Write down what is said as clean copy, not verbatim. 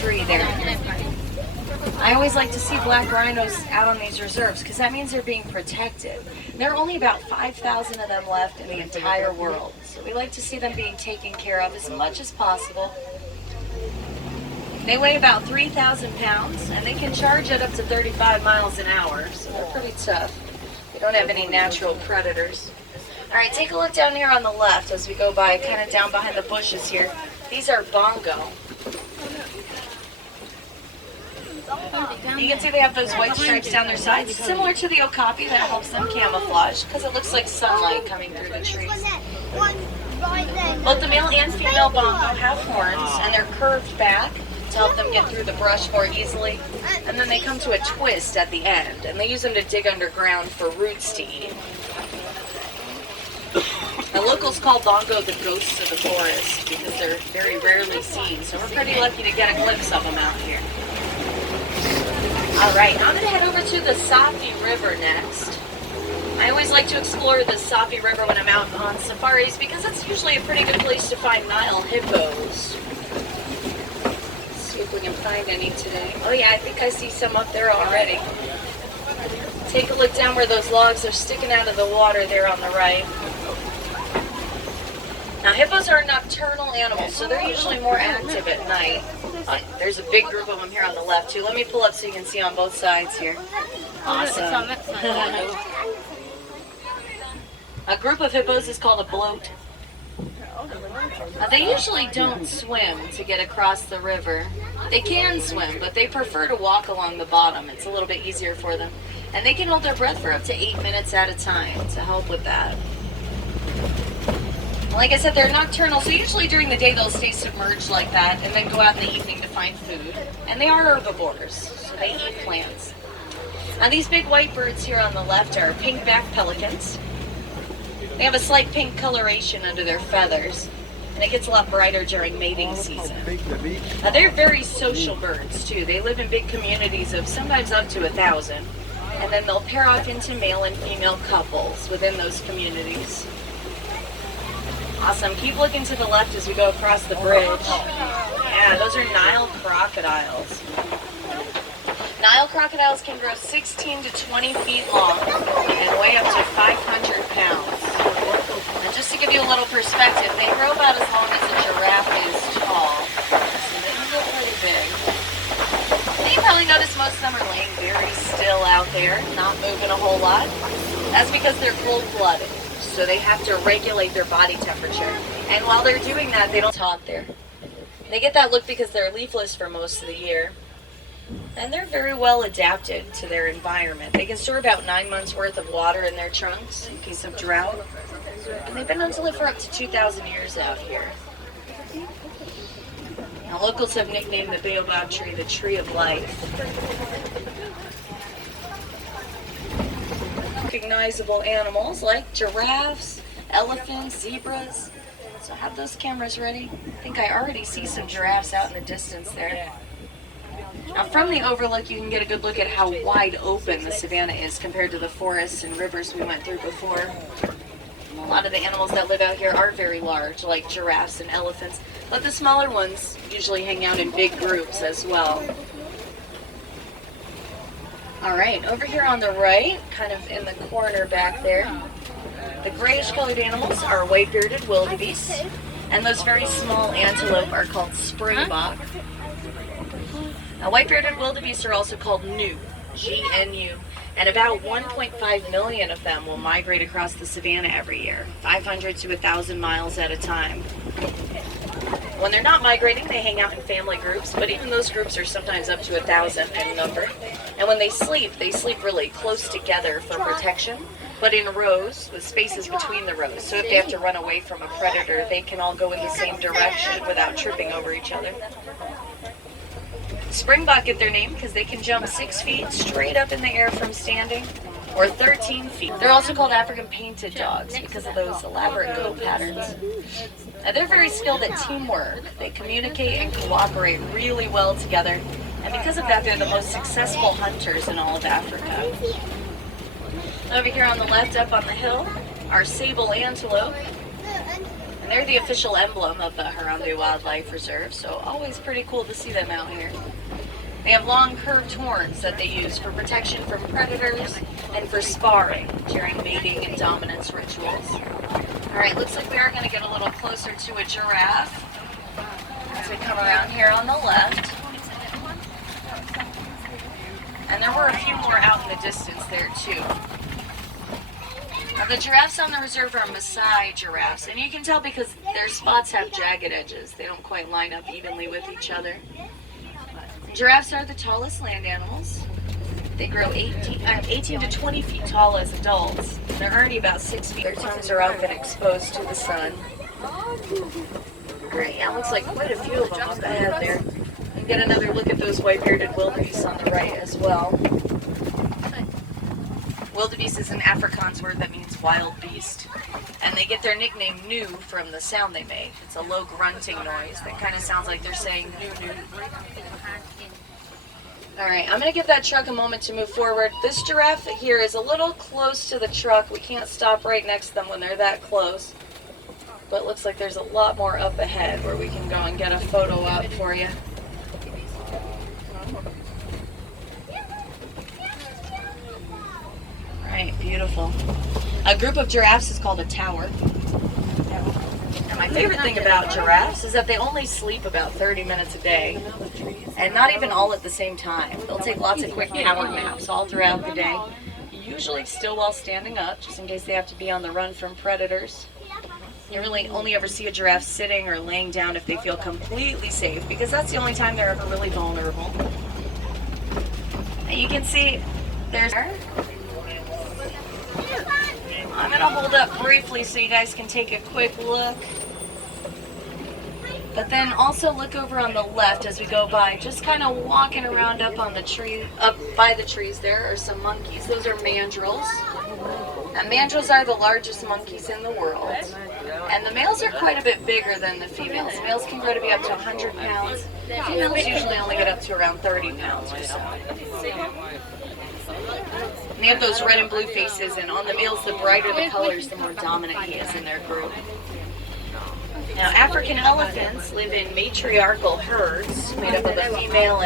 tree there. I always like to see black rhinos out on these reserves because that means they're being protected. There are only about 5,000 of them left in the entire world. So we like to see them being taken care of as much as possible. They weigh about 3,000 pounds and they can charge at up to 35 miles an hour. So they're pretty tough. They don't have any natural predators. All right, take a look down here on the left as we go by, kind of down behind the bushes here. These are bongo. You can see they have those white stripes down their sides, similar to the okapi that helps them camouflage because it looks like sunlight coming through the trees. Both the male and female bongo have horns and they're curved back to help them get through the brush more easily. And then they come to a twist at the end and they use them to dig underground for roots to eat. The locals call bongo the ghosts of the forest because they're very rarely seen, so we're pretty lucky to get a glimpse of them out here. All right, now I'm going to head over to the Sapi River next. I always like to explore the Sapi River when I'm out on safaris because it's usually a pretty good place to find Nile hippos. Let's see if we can find any today. Oh yeah, I think I see some up there already. Take a look down where those logs are sticking out of the water there on the right. Now hippos are nocturnal animals, so they're usually more active at night. There's a big group of them here on the left too. Let me pull up so you can see on both sides here. Awesome. A group of hippos is called a bloat. They usually don't swim to get across the river. They can swim, but they prefer to walk along the bottom. It's a little bit easier for them. And they can hold their breath for up to 8 minutes at a time to help with that. Like I said, they're nocturnal, so usually during the day they'll stay submerged like that and then go out in the evening to find food. And they are herbivores, so they eat plants. Now these big white birds here on the left are pink-backed pelicans. They have a slight pink coloration under their feathers, and it gets a lot brighter during mating season. Now they're very social birds too. They live in big communities of sometimes up to 1,000, and then they'll pair off into male and female couples within those communities. Awesome. Keep looking to the left as we go across the bridge. Yeah, those are Nile crocodiles. Nile crocodiles can grow 16 to 20 feet long and weigh up to 500 pounds. And just to give you a little perspective, they grow about as long as a giraffe is tall. So they can get pretty big. And you probably notice most of them are laying very still out there, not moving a whole lot. That's because they're cold-blooded. So they have to regulate their body temperature. And while they're doing that, they don't talk there. They get that look because they're leafless for most of the year. And they're very well adapted to their environment. They can store about 9 months worth of water in their trunks in case of drought. And they've been known to live for up to 2,000 years out here. Now locals have nicknamed the baobab tree the Tree of Life. Recognizable animals like giraffes, elephants, zebras. So have those cameras ready. I think I already see some giraffes out in the distance there. Now from the overlook you can get a good look at how wide open the savanna is compared to the forests and rivers we went through before. A lot of the animals that live out here are very large, like giraffes and elephants, but the smaller ones usually hang out in big groups as well. Alright, over here on the right, kind of in the corner back there, the grayish colored animals are white-bearded wildebeest, and those very small antelope are called springbok. Now white-bearded wildebeest are also called gnu, G-N-U, and about 1.5 million of them will migrate across the savanna every year, 500 to 1,000 miles at a time. When they're not migrating, they hang out in family groups, but even those groups are sometimes up to 1,000 in number. And when they sleep really close together for protection, but in rows with spaces between the rows. So if they have to run away from a predator, they can all go in the same direction without tripping over each other. Springbok get their name because they can jump 6 feet straight up in the air from standing, or 13 feet. They're also called African painted dogs because of those elaborate coat patterns. Now, they're very skilled at teamwork. They communicate and cooperate really well together, and because of that, they're the most successful hunters in all of Africa. Over here on the left, up on the hill, are sable antelope. And they're the official emblem of the Harambe Wildlife Reserve, so always pretty cool to see them out here. They have long curved horns that they use for protection from predators and for sparring during mating and dominance rituals. Alright, looks like we are going to get a little closer to a giraffe as we come around here on the left. And there were a few more out in the distance there too. Now the giraffes on the reserve are Maasai giraffes, and you can tell because their spots have jagged edges. They don't quite line up evenly with each other. Giraffes are the tallest land animals. They grow 18 to 20 feet tall as adults. They're already about 6 feet. Their tongues are up and exposed to the sun. Alright, yeah, looks like quite a few of them up ahead there. And get another look at those white-bearded wildebeest on the right as well. Wildebeest is an Afrikaans word that means wild beast. And they get their nickname "nu" from the sound they make. It's a low grunting noise that kind of sounds like they're saying "nu, nu." Alright, I'm going to give that truck a moment to move forward. This giraffe here is a little close to the truck. We can't stop right next to them when they're that close. But it looks like there's a lot more up ahead where we can go and get a photo up for you. Alright, beautiful. A group of giraffes is called a tower. And my favorite thing about giraffes is that they only sleep about 30 minutes a day. And not even all at the same time. They'll take lots of quick power naps all throughout the day. Usually still while standing up, just in case they have to be on the run from predators. You really only ever see a giraffe sitting or laying down if they feel completely safe, because that's the only time they're ever really vulnerable. And you can see there's... I'm going to hold up briefly so you guys can take a quick look. But then also look over on the left as we go by, just kind of walking around up on the tree, up by the trees there are some monkeys. Those are mandrills. And mandrills are the largest monkeys in the world. And the males are quite a bit bigger than the females. Males can grow to be up to 100 pounds. Females usually only get up to around 30 pounds or so. And they have those red and blue faces, and on the males, the brighter the colors, the more dominant he is in their group. Now, African elephants live in matriarchal herds made up of a female and